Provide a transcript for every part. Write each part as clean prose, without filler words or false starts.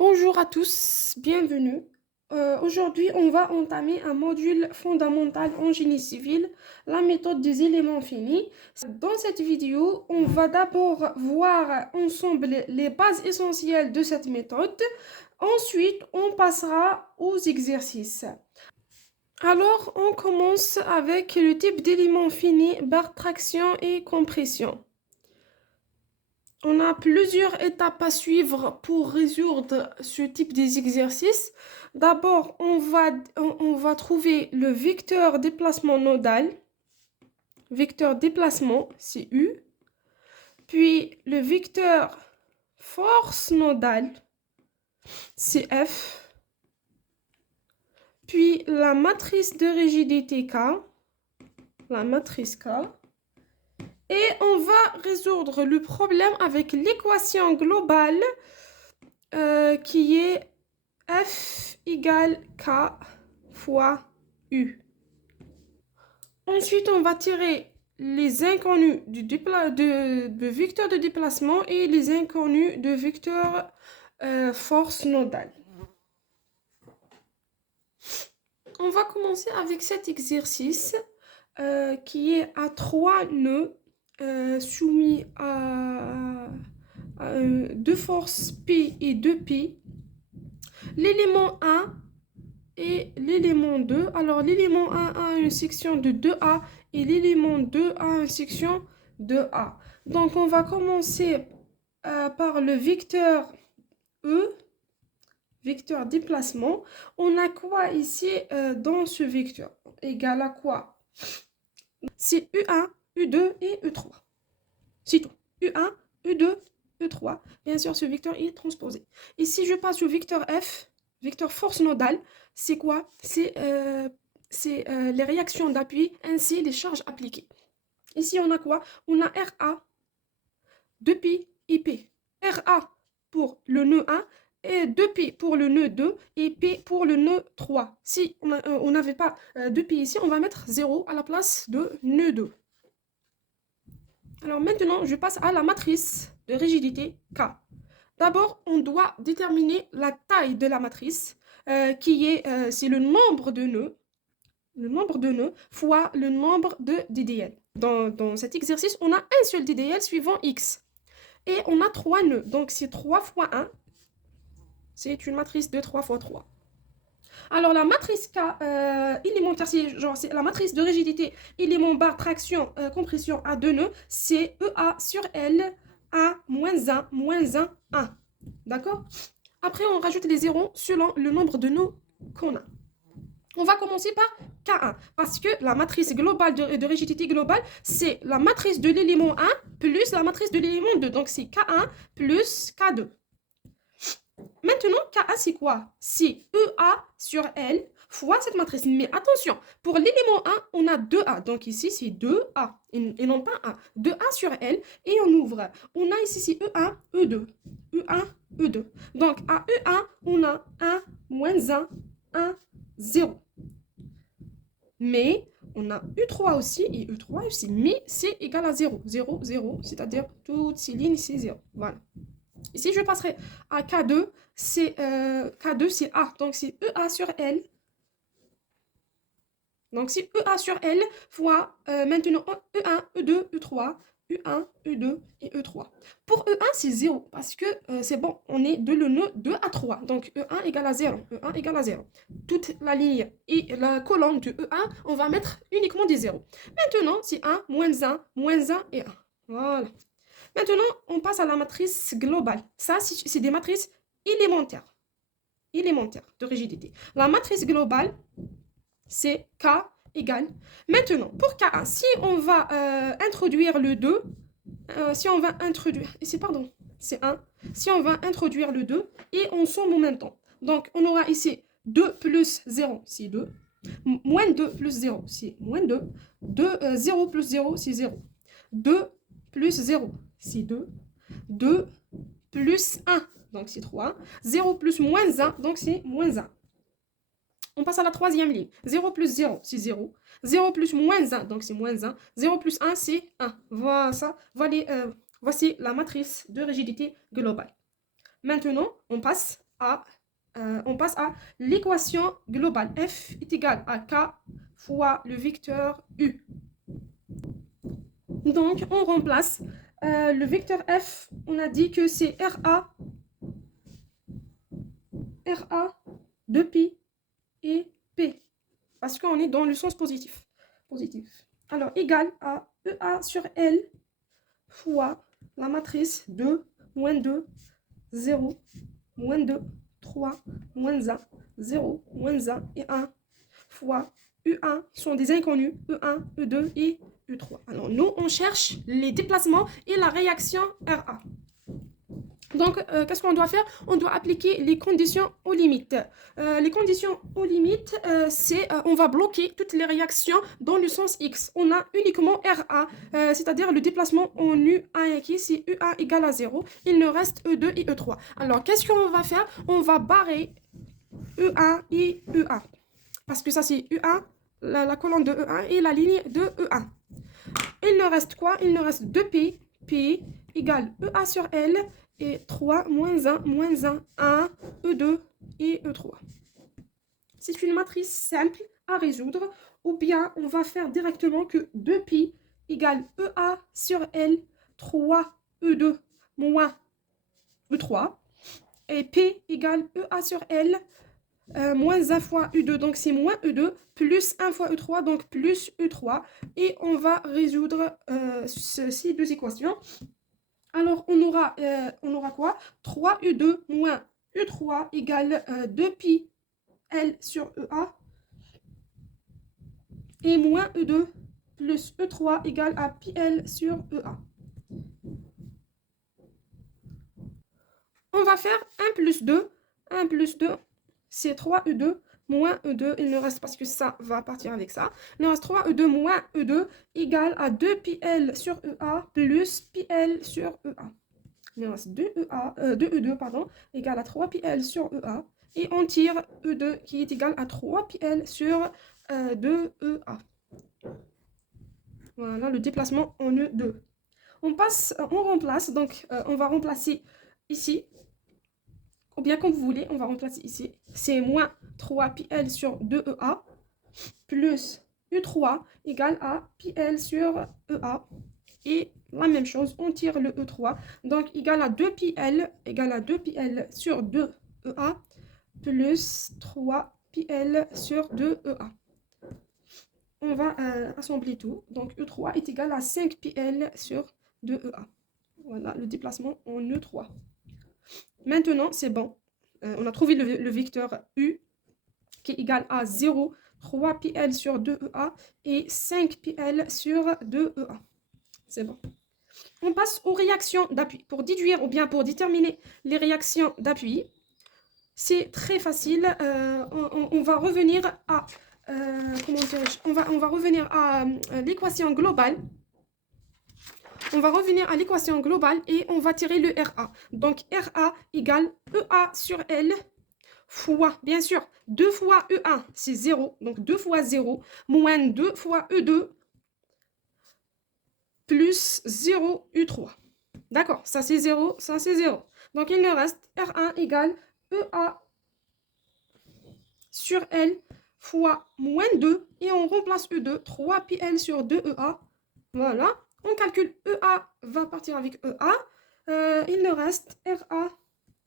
Bonjour à tous, bienvenue. Aujourd'hui, on va entamer un module fondamental en génie civil, la méthode des éléments finis. Dans cette vidéo, on va d'abord voir ensemble les bases essentielles de cette méthode. Ensuite, on passera aux exercices. Alors, on commence avec le type d'éléments finis, barre traction et compression. On a plusieurs étapes à suivre pour résoudre ce type d'exercice. D'abord, on va trouver le vecteur déplacement nodal. Vecteur déplacement, c'est U. Puis le vecteur force nodale, c'est F. Puis la matrice de rigidité K, la matrice K. Et on va résoudre le problème avec l'équation globale qui est F égale K fois U. Ensuite, on va tirer les inconnus de vecteur de déplacement et les inconnus de vecteur force nodale. On va commencer avec cet exercice qui est à 3 nœuds soumis à deux forces P et 2P. L'élément 1 et l'élément 2. Alors, l'élément 1 a une section de 2A et l'élément 2 a une section de A. Donc, on va commencer par le vecteur E, vecteur déplacement. On a quoi ici dans ce vecteur? Égal à quoi? C'est U1, U2 et E3. C'est tout. U1, U2, E3. Bien sûr, ce vecteur est transposé. Et si je passe au vecteur F, vecteur force nodale, c'est quoi? C'est les réactions d'appui ainsi les charges appliquées. Ici, on a quoi? On a RA, 2Pi et P. RA pour le nœud 1 et 2Pi pour le nœud 2 et P pour le nœud 3. Si on n'avait pas 2Pi ici, on va mettre 0 à la place de nœud 2. Alors maintenant, je passe à la matrice de rigidité K. D'abord, on doit déterminer la taille de la matrice, c'est le nombre de nœuds fois le nombre de DDL. Dans cet exercice, on a un seul DDL suivant X. Et on a 3 nœuds, donc c'est 3 fois 1. C'est une matrice de 3 fois 3. Alors la matrice K élémentaire, c'est la matrice de rigidité élément barre traction compression à 2 nœuds, c'est EA sur L à moins 1, moins 1, 1. D'accord? Après, on rajoute les zéros selon le nombre de nœuds qu'on a. On va commencer par K1, parce que la matrice globale de rigidité globale, c'est la matrice de l'élément 1 plus la matrice de l'élément 2. Donc, c'est K1 plus K2. Maintenant, Ka, c'est quoi? C'est EA sur L fois cette matrice. Mais attention, pour l'élément 1, on a 2A. Donc ici, c'est 2A et non pas 1. 2A sur L et on ouvre. On a ici, c'est E1, E2. E1, E2. Donc à E1, on a 1, moins 1, 1, 0. Mais on a U3 aussi et E3 aussi. Mais c'est égal à 0. 0, 0. C'est-à-dire toutes ces lignes, c'est 0. Voilà. Ici, je passerai à K2, c'est A, donc c'est EA sur L. Donc c'est EA sur L fois maintenant E1, E2, E3, E1, E2 et E3. Pour E1, c'est 0 parce que c'est bon, on est de le nœud 2 à 3. Donc E1 égale à 0, E1 égale à 0. Toute la ligne et la colonne de E1, on va mettre uniquement des 0. Maintenant, c'est 1, moins 1, moins 1 et 1. Voilà. Maintenant, on passe à la matrice globale. Ça, c'est des matrices élémentaires de rigidité. La matrice globale, c'est K égale. Maintenant, pour K1, si on va introduire le 2, si on va introduire, c'est 1. Si on va introduire le 2 et on somme en même temps. Donc, on aura ici 2 plus 0, c'est 2. Moins 2 plus 0, c'est moins 2. 0 plus 0, c'est 0. 2 plus 0, c'est 2. 2 plus 1, donc c'est 3. 0 plus moins 1, donc c'est moins 1. On passe à la troisième ligne. 0 plus 0, c'est 0. 0 plus moins 1, donc c'est moins 1. 0 plus 1, c'est 1. Voilà ça. Voici la matrice de rigidité globale. Maintenant, on passe à l'équation globale. F est égal à K fois le vecteur U. Donc, on remplace le vecteur F. On a dit que c'est RA de pi et P. Parce qu'on est dans le sens positif. Alors, égal à EA sur L fois la matrice 2, moins 2, 0, moins 2, 3, moins 1, 0, moins 1 et 1 fois U1 sont des inconnus, E1, E2 et E3. Alors, nous, on cherche les déplacements et la réaction RA. Donc, qu'est-ce qu'on doit faire? On doit appliquer les conditions aux limites. Les conditions aux limites, c'est on va bloquer toutes les réactions dans le sens X. On a uniquement RA, c'est-à-dire le déplacement en U1 qui c'est U1 égale à 0. Il ne reste E2 et E3. Alors, qu'est-ce qu'on va faire? On va barrer E1 et E1. Parce que ça, c'est U1, la colonne de E1 et la ligne de E1. Il ne reste quoi? Il ne reste 2P. P égale EA sur L et 3, moins 1, 1, E2 et E3. C'est une matrice simple à résoudre, ou bien on va faire directement que 2pi égale EA sur L, 3, E2 moins E3, et P égale EA sur L, moins 1 fois E2, donc c'est moins E2, plus 1 fois E3, donc plus E3, et on va résoudre ces deux équations. Alors, on aura quoi? 3U2 moins U3 égale 2pi L sur EA. Et moins E2 plus E3 égale à pi L sur EA. On va faire 1 plus 2. 1 plus 2, c'est 3E2 moins E2. Il ne reste parce que ça va partir avec ça. Il nous reste 3E2 moins E2 égale à 2pi L sur EA plus pi L sur EA. Il nous reste 2E2 pardon, égale à 3πL sur EA. Et on tire E2 qui est égal à 3πL sur 2EA. Voilà le déplacement en E2. On remplace, donc on va remplacer ici, ou bien comme vous voulez, on va remplacer ici. C'est moins 3πL sur 2EA plus U3 égale à πL sur EA. Et la même chose, on tire le E3, donc égal à 2πL, sur 2EA, plus 3πL sur 2EA. On va assembler tout, donc E3 est égal à 5πL sur 2EA. Voilà le déplacement en E3. Maintenant, c'est bon. On a trouvé le vecteur U qui est égal à 0, 3πL sur 2EA et 5πL sur 2EA. C'est bon. On passe aux réactions d'appui. Pour déduire ou bien pour déterminer les réactions d'appui, c'est très facile. On va revenir à on va revenir à l'équation globale. On va revenir à l'équation globale et on va tirer le RA. Donc RA égale EA sur L fois, bien sûr, 2 fois E1, c'est 0. Donc 2 fois 0, moins 2 fois E2, plus 0 U3. D'accord, ça c'est 0, ça c'est 0. Donc il nous reste R1 égale EA sur L fois moins 2. Et on remplace E2, 3πL sur 2EA. Voilà, on calcule EA va partir avec EA. Il nous reste RA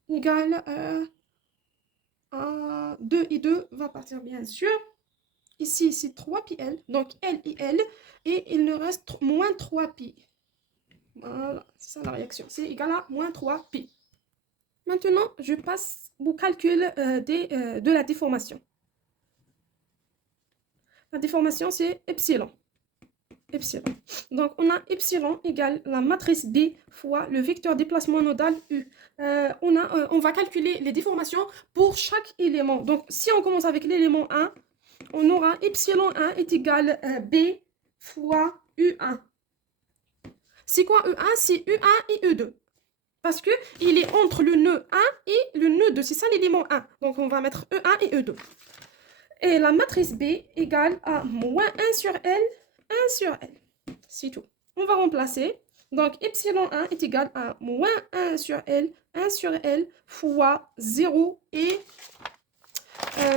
égale 2 et 2 va partir bien sûr. Ici c'est 3πL, donc L et L. Et il nous reste moins 3pi. Voilà, c'est ça la réaction. C'est égal à moins 3pi. Maintenant, je passe au calcul de la déformation. La déformation, c'est epsilon. Donc, on a epsilon égale la matrice B fois le vecteur déplacement nodal U. On va calculer les déformations pour chaque élément. Donc, si on commence avec l'élément 1, on aura epsilon 1 est égal à B fois U1. C'est quoi E1? C'est U1 et E2. Parce qu'il est entre le nœud 1 et le nœud 2. C'est ça l'élément 1. Donc, on va mettre E1 et E2. Et la matrice B égale à moins 1 sur L, 1 sur L. C'est tout. On va remplacer. Donc, epsilon 1 est égal à moins 1 sur L fois 0 et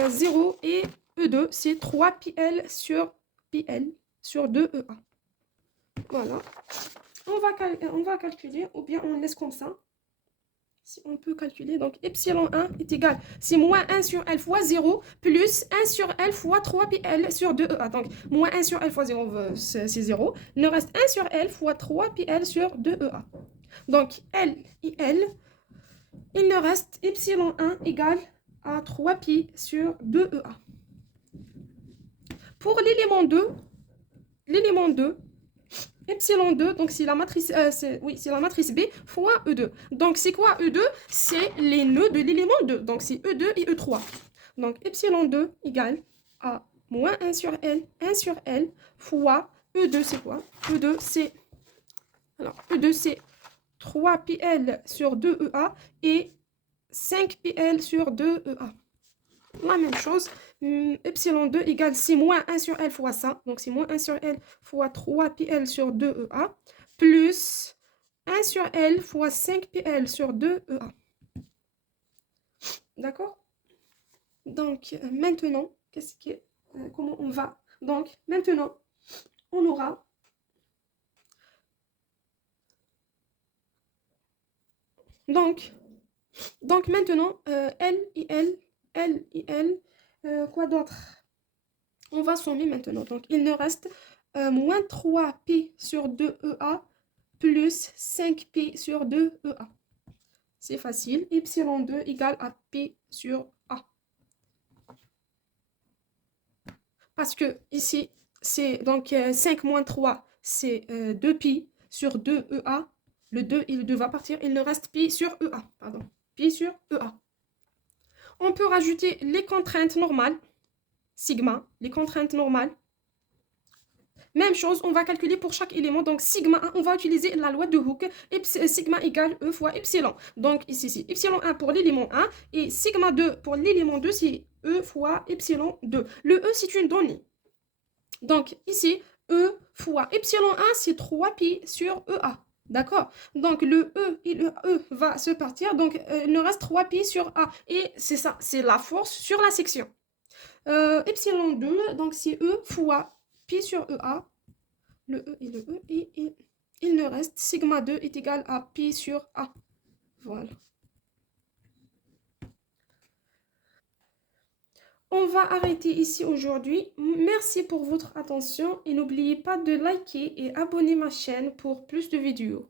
0 et E2, c'est 3 πL sur 2EA. Voilà. On va calculer, ou bien on laisse comme ça. Si on peut calculer, donc epsilon 1 est égal, c'est moins 1 sur L fois 0 plus 1 sur L fois 3 πL sur 2EA. Donc, moins 1 sur L fois 0, c'est 0. Il nous reste 1 sur L fois 3 πL sur 2EA. Donc, L et L, il nous reste epsilon 1 égale à 3 pi sur 2EA. Pour l'élément 2, epsilon 2, donc c'est la matrice, c'est la matrice B fois E2. Donc c'est quoi E2? C'est les nœuds de l'élément 2. Donc c'est E2 et E3. Donc epsilon 2 égale à moins 1 sur L fois E2, c'est quoi? E2 c'est 3 πL sur 2EA et 5 πL sur 2EA. La même chose, epsilon 2 égale, c'est moins 1 sur L fois ça, donc c'est moins 1 sur L fois 3 πL sur 2EA, plus 1 sur L fois 5 πL sur 2EA. D'accord? Donc, maintenant, comment on va? Donc, maintenant, on aura... Donc maintenant, L et L, quoi d'autre? On va sommer maintenant. Donc, il nous reste moins 3π sur 2EA plus 5π sur 2EA. C'est facile. Epsilon 2 égale à P sur A. Parce que ici, c'est donc 5 moins 3, c'est 2π sur 2EA. Le 2 et le 2 va partir. Il nous reste π sur EA. Pardon. Π sur EA. On peut rajouter les contraintes normales. Sigma, les contraintes normales. Même chose, on va calculer pour chaque élément. Donc, sigma 1, on va utiliser la loi de Hooke. Sigma égale E fois epsilon. Donc, ici, c'est epsilon 1 pour l'élément 1. Et sigma 2 pour l'élément 2, c'est E fois epsilon 2. Le E, c'est une donnée. Donc, ici, E fois epsilon 1, c'est 3π sur EA. D'accord? Donc, le E et le E va se partir. Donc, il nous reste 3π sur A. Et c'est ça, c'est la force sur la section. Epsilon 2, donc c'est E fois pi sur EA, le E et le E, et il nous reste sigma 2 est égal à pi sur A. Voilà. On va arrêter ici aujourd'hui. Merci pour votre attention et n'oubliez pas de liker et abonner ma chaîne pour plus de vidéos.